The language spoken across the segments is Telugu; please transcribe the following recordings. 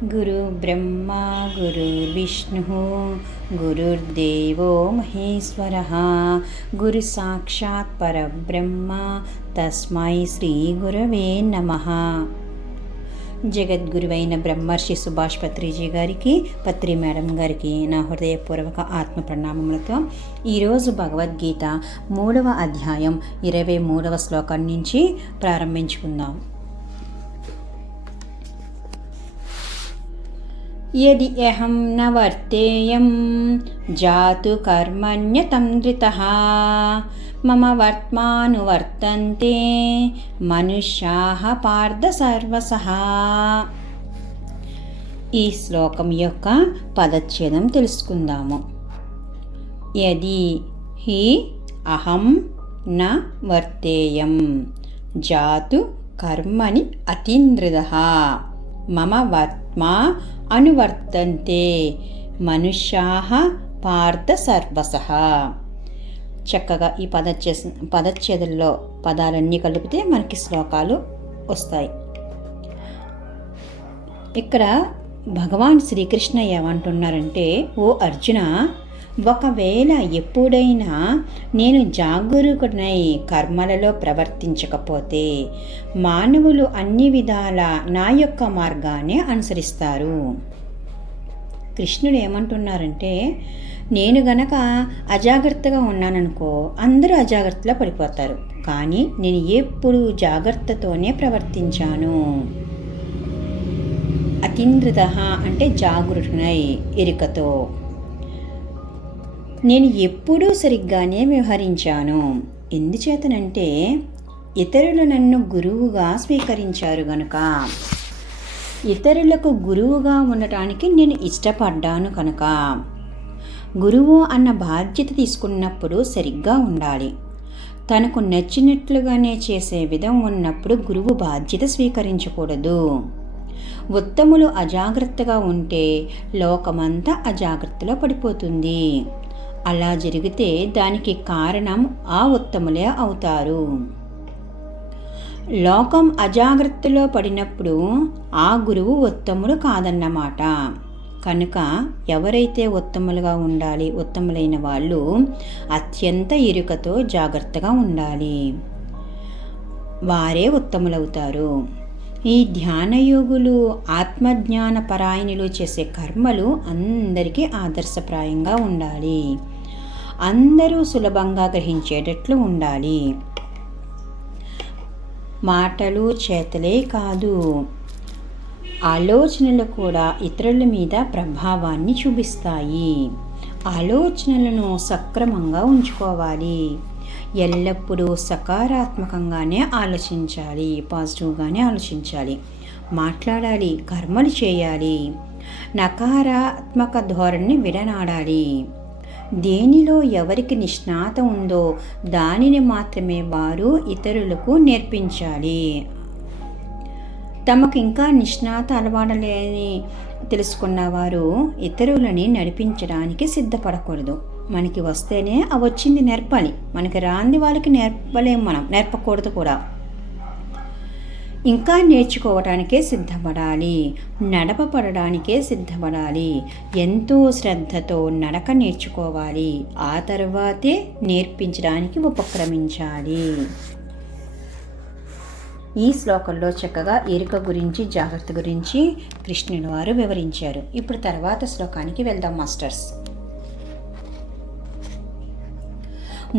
गुरु ब्रह्मा गुरुर्विष्णुः गुरुर्देवो महेश्वरः गुरु साक्षात् परब्रह्म तस्मै श्री गुरवे नमः। జగద్గురువైన బ్రహ్మర్షి సుభాష్ పత్రిజీ గారికి, పత్రి మేడం గారికి నా హృదయపూర్వక ఆత్మ ప్రణామములతో ఈరోజు భగవద్గీత 3వ అధ్యాయం 23వ శ్లోకం నుంచి ప్రారంభించుకుందాం. యది అహం న వర్తేయం జాతు కర్మణ్యతంద్రితః మమ వర్త్మానువర్తంతే మనుష్యాః పార్థ సర్వశః. ఈ శ్లోకం యొక్క పదచ్ఛేదం తెలుసుకుందాము. యది హి అహం న వర్తేయం జాతు కర్మణి అతీంద్రితః మమ వర్త్మా అనువర్తంతే మనుష్యాః పార్థ సర్వశః. చక్కగా ఈ పదచ్ఛేదంలో పదాలన్నీ కలిపితే మనకి శ్లోకాలు వస్తాయి. ఇక్కడ భగవాన్ శ్రీకృష్ణ ఏమంటున్నారంటే, ఓ అర్జున, ఒకవేళ ఎప్పుడైనా నేను జాగరూకుడనై కర్మలలో ప్రవర్తించకపోతే మానవులు అన్ని విధాల నా యొక్క మార్గాన్ని అనుసరిస్తారు. కృష్ణుడు ఏమంటున్నారంటే, నేను గనక అజాగ్రత్తగా ఉన్నాననుకో అందరూ అజాగ్రత్తలో పడిపోతారు, కానీ నేను ఎప్పుడు జాగ్రత్తతోనే ప్రవర్తించాను. అతీంద్రిత అంటే జాగృతునై ఎరుకతో నేను ఎప్పుడూ సరిగ్గానే వ్యవహరించాను. ఎందుచేతనంటే ఇతరులు నన్ను గురువుగా స్వీకరించారు గనుక, ఇతరులకు గురువుగా ఉండటానికి నేను ఇష్టపడ్డాను కనుక. గురువు అన్న బాధ్యత తీసుకున్నప్పుడు సరిగ్గా ఉండాలి. తనకు నచ్చినట్లుగానే చేసే విధం ఉన్నప్పుడు గురువు బాధ్యత స్వీకరించకూడదు. ఉత్తములు అజాగ్రత్తగా ఉంటే లోకమంతా అజాగ్రత్తలో పడిపోతుంది. అలా జరిగితే దానికి కారణం ఆ ఉత్తములే అవుతారు. లోకం అజాగ్రత్తలో పడినప్పుడు ఆ గురువు ఉత్తముడు కాదన్నమాట. కనుక ఎవరైతే ఉత్తములుగా ఉండాలి, ఉత్తములైన వాళ్ళు అత్యంత ఎరుకతో జాగ్రత్తగా ఉండాలి, వారే ఉత్తములవుతారు. ఈ ధ్యానయోగులు ఆత్మజ్ఞాన పరాయణులు చేసే కర్మలు అందరికీ ఆదర్శప్రాయంగా ఉండాలి. అందరూ సులభంగా గ్రహించేటట్లు ఉండాలి. మాటలు చేతలే కాదు, ఆలోచనలు కూడా ఇతరుల మీద ప్రభావాన్ని చూపిస్తాయి. ఆలోచనలను సక్రమంగా ఉంచుకోవాలి. ఎల్లప్పుడూ సకారాత్మకంగానే ఆలోచించాలి, పాజిటివ్గానే ఆలోచించాలి, మాట్లాడాలి, కర్మలు చేయాలి. నకారాత్మక ధోరణిని విడనాడాలి. దేనిలో ఎవరికి నిష్ణాత ఉందో దానిని మాత్రమే వారు ఇతరులకు నేర్పించాలి. తమకు ఇంకా నిష్ణాత అలవాడలేని తెలుసుకున్నవారు ఇతరులని నడిపించడానికి సిద్ధపడకూడదు. మనకి వస్తేనే అవి వచ్చింది నేర్పాలి, మనకి రాంది వాళ్ళకి నేర్పలేము, మనం నేర్పకూడదు కూడా. ఇంకా నేర్చుకోవడానికే సిద్ధపడాలి, నడపబడడానికే సిద్ధపడాలి. ఎంతో శ్రద్ధతో నడక నేర్చుకోవాలి, ఆ తర్వాతే నేర్పించడానికి ఉపక్రమించాలి. ఈ శ్లోకంలో చక్కగా ఎరుక గురించి, జాగ్రత్త గురించి కృష్ణుని వారు వివరించారు. ఇప్పుడు తర్వాత శ్లోకానికి వెళ్దాం మాస్టర్స్.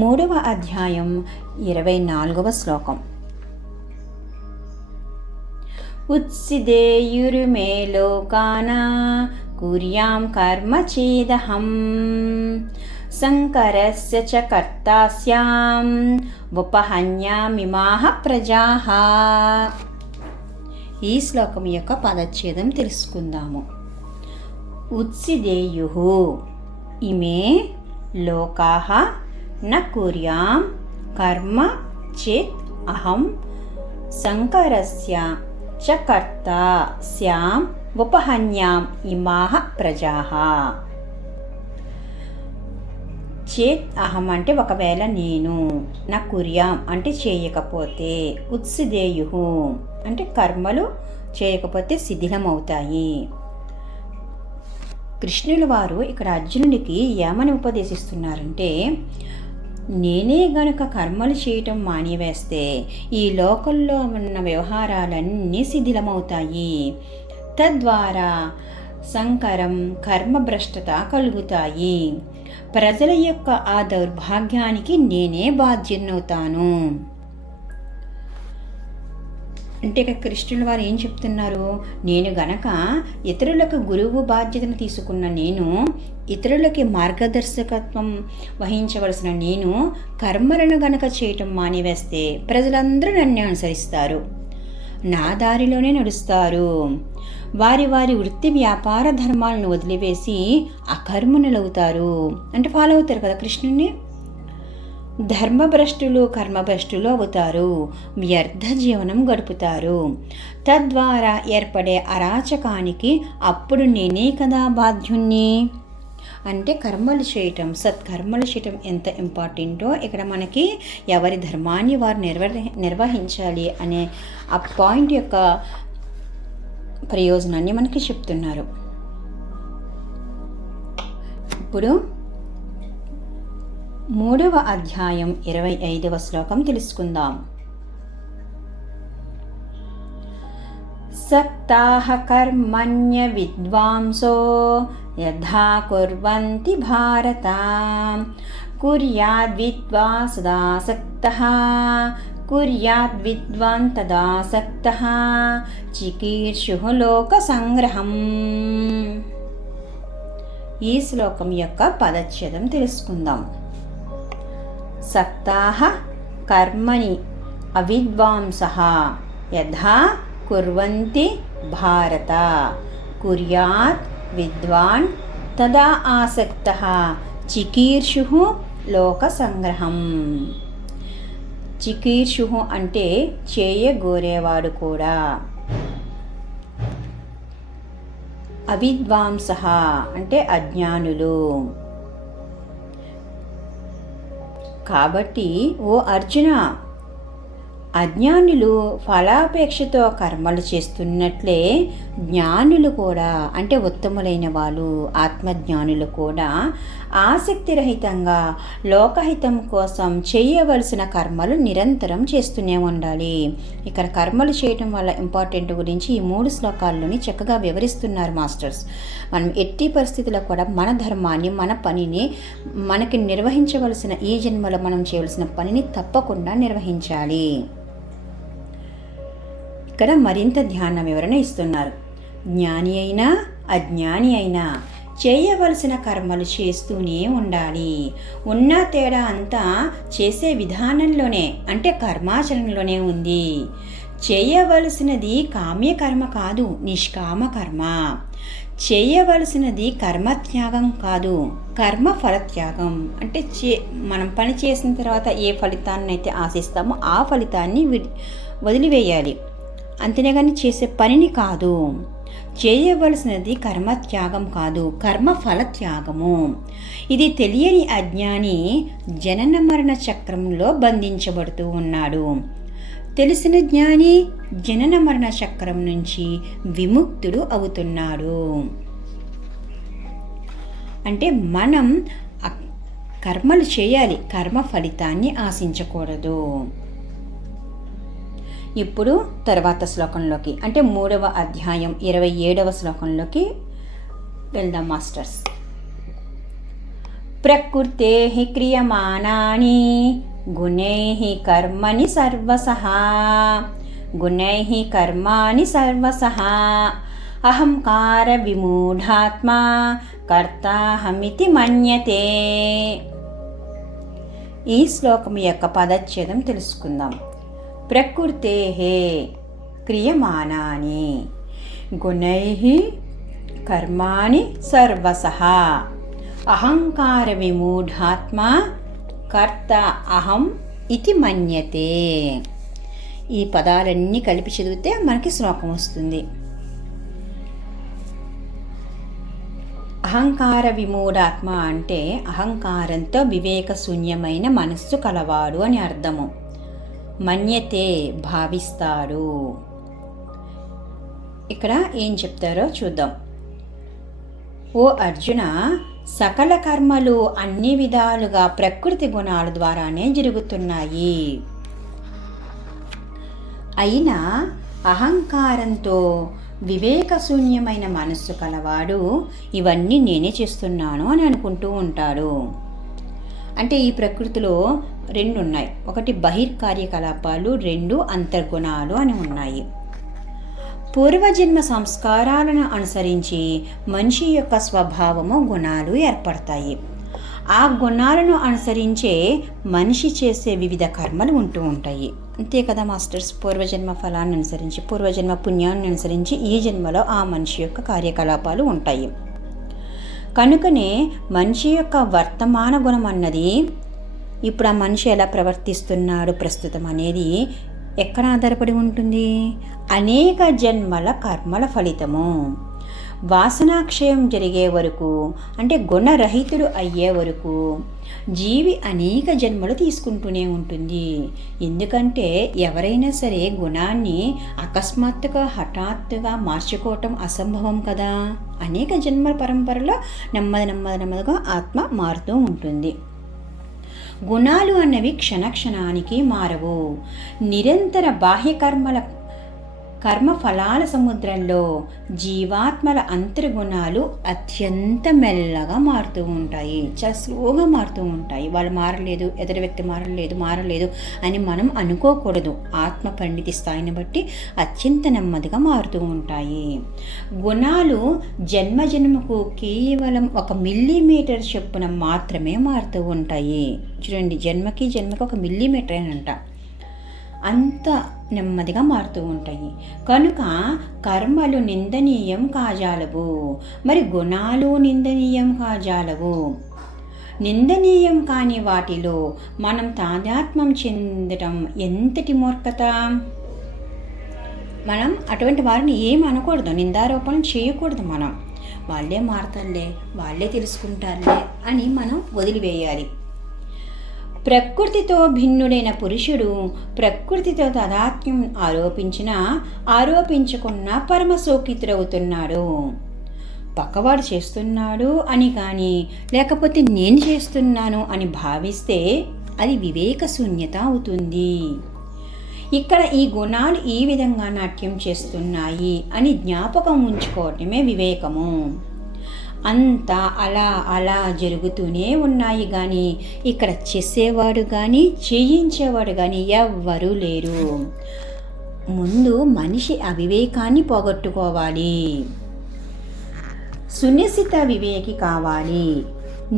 3వ అధ్యాయం 24వ శ్లోకం. ఉత్సిదేయురుమే లోకానా కుర్యాం కర్మ చేదహం సంకరస్య చ కర్తాస్యాం ఉపహన్యామిమాః ప్రజాః. ఈ శ్లోకం యొక్క పదచ్ఛేదం తెలుసుకుందాము. ఉత్సిదేయుః ఇమే లోకాః న కుర్యాం కర్మ చేత్ అహం సంకరస్య చ కర్తా స్యాం ఉపహన్యాం ఇమాః ప్రజాః. చేత్ అహం అంటే ఒకవేళ నేను, నా కుర్యాం అంటే చేయకపోతే, ఉత్సిదేయు అంటే కర్మలు చేయకపోతే శిథిలమవుతాయి, కృష్ణుల వారు ఇక్కడ అర్జునుడికి ఏమని ఉపదేశిస్తున్నారంటే, నేనే గనుక కర్మలు చేయటం మానివేస్తే ఈ లోకంలో ఉన్న వ్యవహారాలన్నీ శిథిలమవుతాయి. తద్వారా సంకరం కర్మభ్రష్టత కలుగుతాయి. ప్రజల యొక్క ఆ దౌర్భాగ్యానికి నేనే బాధ్యున్నవుతాను. అంటే ఇక్కడ కృష్ణుల వారు ఏం చెప్తున్నారు, నేను గనక ఇతరులకు గురువు బాధ్యతను తీసుకున్న నేను, ఇతరులకి మార్గదర్శకత్వం వహించవలసిన నేను కర్మలను గనక చేయటం మానివేస్తే ప్రజలందరూ నన్ను అనుసరిస్తారు, నా దారిలోనే నడుస్తారు. వారి వారి వృత్తి వ్యాపార ధర్మాలను వదిలివేసి అకర్మణులవుతారు. అంటే ఫాలో అవుతారు కదా కృష్ణుని. ధర్మభ్రష్టులు కర్మభ్రష్టులు అవుతారు, వ్యర్థ జీవనం గడుపుతారు. తద్వారా ఏర్పడే అరాచకానికి అప్పుడు నేనే కదా బాధ్యుణ్ణి. అంటే కర్మలు చేయటం, సత్కర్మలు చేయటం ఎంత ఇంపార్టెంటో ఇక్కడ మనకి ఎవరి ధర్మాన్ని వారు నిర్వహించాలి అనే ఆ పాయింట్ యొక్క ప్రయోజనాన్ని మనకి చెప్తున్నారు. ఇప్పుడు 3వ అధ్యాయం 25వ శ్లోకం తెలుసుకుందాం. సక్తాః కర్మణ్య విద్వాంసో యథా కుర్వంతి భారత కుర్యాద్ విద్వా సదాసక్తః కుర్యాద్ విద్వాన్ తదాసక్తః చికీర్షుః లోక సంగ్రహం. ఈ శ్లోకం యొక్క పదచ్ఛేదం తెలుసుకుందాం. సక్తాః కర్మణి అవిద్వాంసః యథా కుర్వంతి భారత కుర్యాత్ విద్వాన్ తదా ఆసక్తః చికీర్షుః లోక సంగ్రహం. చికీర్షుః అంటే చేయగోరేవాడు కూడా. అవిద్వాంసః అంటే అజ్ఞానులు. కాబట్టి ఓ అర్జున, అజ్ఞానులు ఫలాపేక్షతో కర్మలు చేస్తున్నట్లే జ్ఞానులు కూడా, అంటే ఉత్తములైన వాళ్ళు ఆత్మజ్ఞానులు కూడా ఆసక్తిరహితంగా లోకహితం కోసం చేయవలసిన కర్మలు నిరంతరం చేస్తూనే ఉండాలి. ఇక్కడ కర్మలు చేయటం వల్ల ఇంపార్టెంట్ గురించి ఈ 3 శ్లోకాల్లోని చక్కగా వివరిస్తున్నారు మాస్టర్స్. మనం ఎట్టి పరిస్థితుల్లో కూడా మన ధర్మాన్ని, మన పనిని, మనకి నిర్వహించవలసిన ఈ జన్మలో మనం చేయవలసిన పనిని తప్పకుండా నిర్వహించాలి. ఇక్కడ మరింత ధ్యాన వివరణ ఇస్తున్నారు. జ్ఞాని అయినా అజ్ఞాని అయినా చేయవలసిన కర్మలు చేస్తూనే ఉండాలి. ఉన్న తేడా అంతా చేసే విధానంలోనే, అంటే కర్మాచరణలోనే ఉంది. చేయవలసినది కామ్యకర్మ కాదు, నిష్కామ కర్మ. చేయవలసినది కర్మత్యాగం కాదు, కర్మ ఫలత్యాగం. అంటే మనం పని చేసిన తర్వాత ఏ ఫలితాన్ని అయితే ఆశిస్తామో ఆ ఫలితాన్ని వదిలివేయాలి, అంతేగాని చేసే పనిని కాదు. చేయవలసినది కర్మత్యాగం కాదు, కర్మ ఫలత్యాగము. ఇది తెలియని అజ్ఞాని జనన మరణ చక్రంలో బంధించబడుతూ ఉన్నాడు. తెలిసిన జ్ఞాని జనన మరణ చక్రం నుంచి విముక్తుడు అవుతున్నాడు. అంటే మనం కర్మలు చేయాలి, కర్మ ఫలితాన్ని ఆశించకూడదు. ఇప్పుడు తర్వాత శ్లోకంలోకి, అంటే 3వ అధ్యాయం 27వ శ్లోకంలోకి వెళ్దాం మాస్టర్స్. ప్రకృతేః క్రియమానాని గుణైః కర్మణి సర్వశః గుణైః కర్మాణి సర్వశః అహంకార విమూఢాత్మా కర్తాహమితి మన్యతే. ఈ శ్లోకం యొక్క పదచ్ఛేదం తెలుసుకుందాం. ప్రకృతేః క్రియమానాని గుణైః కర్మాణి సర్వశః అహంకార విమూఢాత్మా కర్త అహం ఇతి మన్యతే. ఈ పదాలన్నీ కలిపి చదివితే మనకి శ్లోకం వస్తుంది. అహంకార విమూఢాత్మ అంటే అహంకారంతో వివేక శూన్యమైన మనస్సు కలవాడు అని అర్థము. మన్యతే భావిస్తాడు. ఇక్కడ ఏం చెప్తారో చూద్దాం. ఓ అర్జున, సకల కర్మలు అన్ని విధాలుగా ప్రకృతి గుణాల ద్వారానే జరుగుతున్నాయి. అయినా అహంకారంతో వివేకశూన్యమైన మనస్సు కలవాడు ఇవన్నీ నేనే చేస్తున్నాను అని అనుకుంటూ ఉంటాడు. అంటే ఈ ప్రకృతిలో రెండు ఉన్నాయి. ఒకటి బహిర్కార్యకలాపాలు, రెండు అంతర్గుణాలు అని ఉన్నాయి. పూర్వజన్మ సంస్కారాలను అనుసరించి మనిషి యొక్క స్వభావము, గుణాలు ఏర్పడతాయి. ఆ గుణాలను అనుసరించే మనిషి చేసే వివిధ కర్మలు ఉంటూ ఉంటాయి. అంతే కదా మాస్టర్స్. పూర్వజన్మ ఫలాన్ని అనుసరించి, పూర్వజన్మ పుణ్యాన్ని అనుసరించి ఈ జన్మలో ఆ మనిషి యొక్క కార్యకలాపాలు ఉంటాయి. కనుకనే మనిషి యొక్క వర్తమాన గుణం అన్నది, ఇప్పుడు ఆ మనిషి ఎలా ప్రవర్తిస్తున్నాడు ప్రస్తుతం అనేది ఎక్కడ ఆధారపడి ఉంటుంది? అనేక జన్మల కర్మల ఫలితము. వాసనాక్షయం జరిగే వరకు, అంటే గుణరహితుడు అయ్యే వరకు జీవి అనేక జన్మలు తీసుకుంటూనే ఉంటుంది. ఎందుకంటే ఎవరైనా సరే గుణాన్ని అకస్మాత్తుగా హఠాత్తుగా మార్చుకోవటం అసంభవం కదా. అనేక జన్మల పరంపరలో నెమ్మదిగా ఆత్మ మారుతూ ఉంటుంది. గుణాలు అన్నవి క్షణక్షణానికి మారవు. నిరంతర బాహ్యకర్మల కర్మఫలాల సముద్రంలో జీవాత్మల అంతర్గుణాలు అత్యంత మెల్లగా మారుతూ ఉంటాయి. చాలా స్లోగా మారుతూ ఉంటాయి. వాళ్ళు మారలేదు, ఎదుటి వ్యక్తి మారలేదు అని మనం అనుకోకూడదు. ఆత్మ పండితి స్థాయిని బట్టి అత్యంత నెమ్మదిగా మారుతూ ఉంటాయి. గుణాలు జన్మకు కేవలం 1 మిల్లీమీటర్ చొప్పున మాత్రమే మారుతూ ఉంటాయి. చూడండి, జన్మకి 1 మిల్లీమీటర్ అంట, అంత నెమ్మదిగా మారుతూ ఉంటాయి. కనుక కర్మలు నిందనీయం కాజాలవు, మరి గుణాలు నిందనీయం కాజాలవు. నిందనీయం కాని వాటిలో మనం తాదాత్మ్యం చెందటం ఎంతటి మూర్ఖత. మనం అటువంటి వారిని ఏం అనకూడదు, నిందారోపణ చేయకూడదు. మనం వాళ్ళే మారతారులే, వాళ్ళే తెలుసుకుంటారులే అని మనం వదిలివేయాలి. ప్రకృతితో భిన్నుడైన పురుషుడు ప్రకృతితో తాదాత్మ్యం ఆరోపించకున్నా పరమశోకితుడవుతున్నాడు. పక్కవాడు చేస్తున్నాడు అని కానీ, లేకపోతే నేను చేస్తున్నాను అని భావిస్తే అది వివేక శూన్యత అవుతుంది. ఇక్కడ ఈ గుణాలు ఈ విధంగా నాట్యం చేస్తున్నాయి అని జ్ఞాపకం ఉంచుకోవటమే వివేకము. అంతా అలా జరుగుతూనే ఉన్నాయి కానీ ఇక్కడ చేసేవాడు కానీ చేయించేవాడు కానీ ఎవ్వరూ లేరు. ముందు మనిషి అవివేకాన్ని పోగొట్టుకోవాలి, సునిశ్చిత వివేకి కావాలి.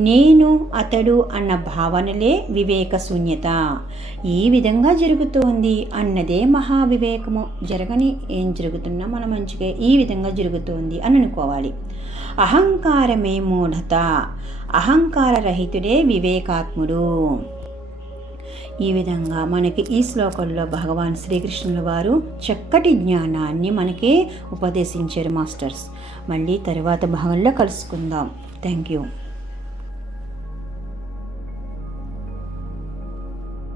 నేను అతడు అన్న భావనలే వివేక శూన్యత. ఈ విధంగా జరుగుతోంది అన్నదే మహావివేకము. జరగని ఏం జరుగుతున్నా మన మంచిగా ఈ విధంగా జరుగుతోంది అని అనుకోవాలి. అహంకారమే మూఢత, అహంకార రహితుడే వివేకాత్ముడు. ఈ విధంగా మనకి ఈ శ్లోకంలో భగవాన్ శ్రీకృష్ణుల వారు చక్కటి జ్ఞానాన్ని మనకి ఉపదేశించారు మాస్టర్స్. మళ్ళీ తరువాత భాగంలో కలుసుకుందాం. Thank you.